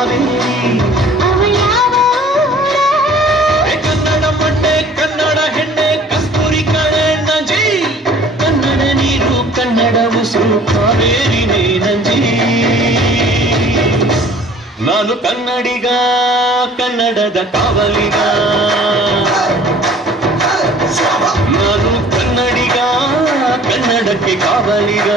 ಕಾವೇರಿ ಕನ್ನಡ ಮಣ್ಣೆ ಕನ್ನಡ ಹೆಣ್ಣೆ ಕಸ್ತೂರಿ ಕಣೆ ನಂಜಿ ಕನ್ನಡ ನೀರು ಕನ್ನಡ ಉಸಿರು ಕಾವೇರಿನೇ ನಂಜಿ ನಾನು ಕನ್ನಡಿಗ ಕನ್ನಡದ ಕಾವಲಿಗ ನಾನು ಕನ್ನಡಿಗ ಕನ್ನಡಕ್ಕೆ ಕಾವಲಿಗ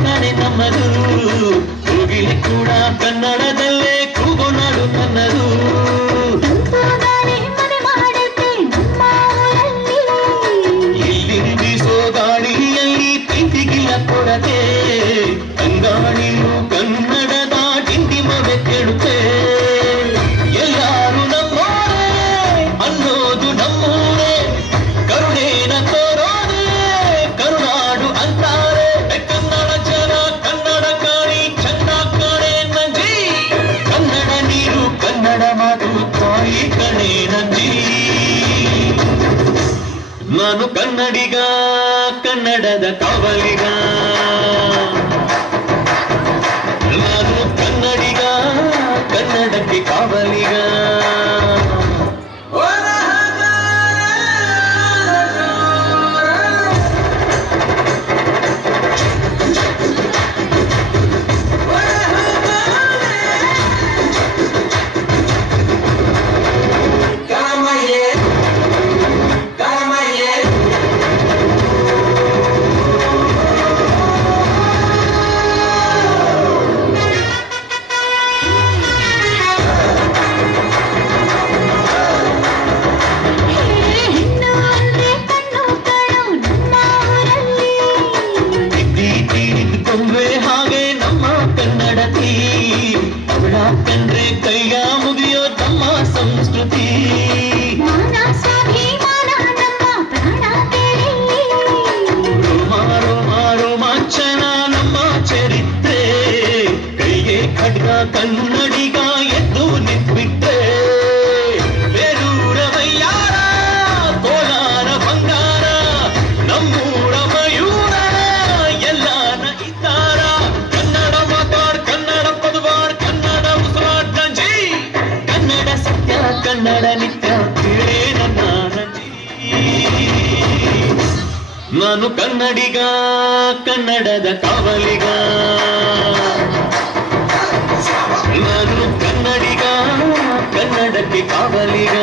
ಕಣೆ ನಮ್ಮದು ಕೋಗಿಲೆ ಕೂಡ ಕನ್ನಡದಲ್ಲೇ ಕೂಗೋನಾಡು ನನ್ನದು ಇಲ್ಲಿ ಬೀಸೋ ಗಾಳಿಯಲ್ಲಿ ಪ್ರೀತಿಗಿಲ್ಲ ಕೊಡತೆ ಕಂಗಾಣಿಯು ಕನ್ನಡದ ಡಿಂಡಿಮವೆ ಕೇಳುತ್ತೆ ಎಲ್ಲಾರು ನಮ್ಮೋರೇ ಅನ್ನೋದು ನಮ್ಮೂರೇ ಕರುಣೇನ ತೋರೋದೇ ಕರುನಾಡು ಅಂತಾರೆ ಕನ್ನಡ ಜನ ಕನ್ನಡ ಕಾಣಿ ಚಂದ ಕಾಣೆ ನಂಜಿ ಕನ್ನಡ ನೀರು ಕನ್ನಡ ಮಾತು ತಾಯಿ ಕಣೆ ನಂಜಿ ನಾನು ಕನ್ನಡಿಗ ಕನ್ನಡದ ಕಾವಲಿಗ ನಾನು ಕನ್ನಡಿಗ ಕನ್ನಡಕ್ಕೆ ಕಾವಲಿಗ ಕಂಡ್ರೆ ಕೈಯ ಮುಗಿಯೋ ತಮ್ಮ ಸಂಸ್ಕೃತಿ ರೋಮಾಂಚನ ನಮ್ಮ ಚರಿತ್ರೆ ಕೈಗೆ ಖಡ್ಗ ಕನ್ನಡಿಗ ಎದ್ದು ನಿಂತ್ಬಿಟ್ರೆ ಬೇರೂರ ವೈಯಾರ ಕೋಲಾರ ಬಂಗಾರ ನಮ್ಮೂರ ಮಯೂರ ಎಲ್ಲಾನ ಇದ್ದಾರ ಕನ್ನಡ ಮಾತಾಡ್ ಕನ್ನಡ ಪದವಾಡ್ ಕನ್ನಡ ಉಸಿರಾಡ್ ನಂಜಿ ಕನ್ನಡ ಸತ್ಯ ಕನ್ನಡ ನಿತ್ಯ ಕೇಳೇ ನನ್ನ ನಂಜಿ ನಾನು ಕನ್ನಡಿಗ ಕನ್ನಡದ ಕಾವಲಿಗ ನಾನು ಕನ್ನಡಿಗ ಕನ್ನಡಕ್ಕೆ ಕಾವಲಿಗ